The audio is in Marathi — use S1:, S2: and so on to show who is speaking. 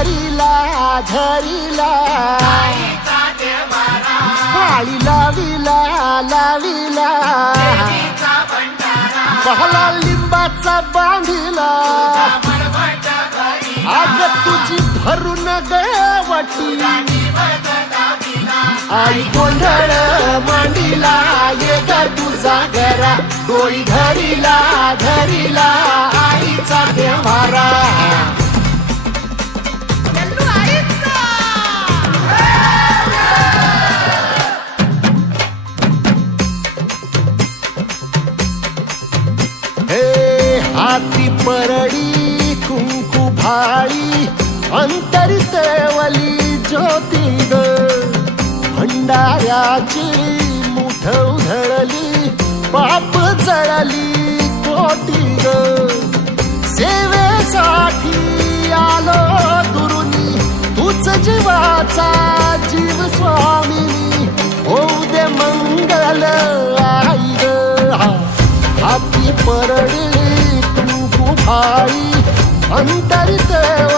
S1: डोई धरिला धरिला. आळी लाविला लाविला. पहला लिंबाचा बांधिला. आग तुझी भरून गवटी आई गोंधळ मांडीला ये तुझा घरा डोई धरिला धरिला. हाती परळी कुंकू भाळी अंतरितवली ज्योती ग. भंडाऱ्याची मुठ उधळली पाप जळली कोटी ग. सेवेसाठी आलो दुरुनी तूच जीवाचा जीव स्वामिनी होऊ दे मंगल आई ग. हाती परडी कुंकू भाई अंतरित वाली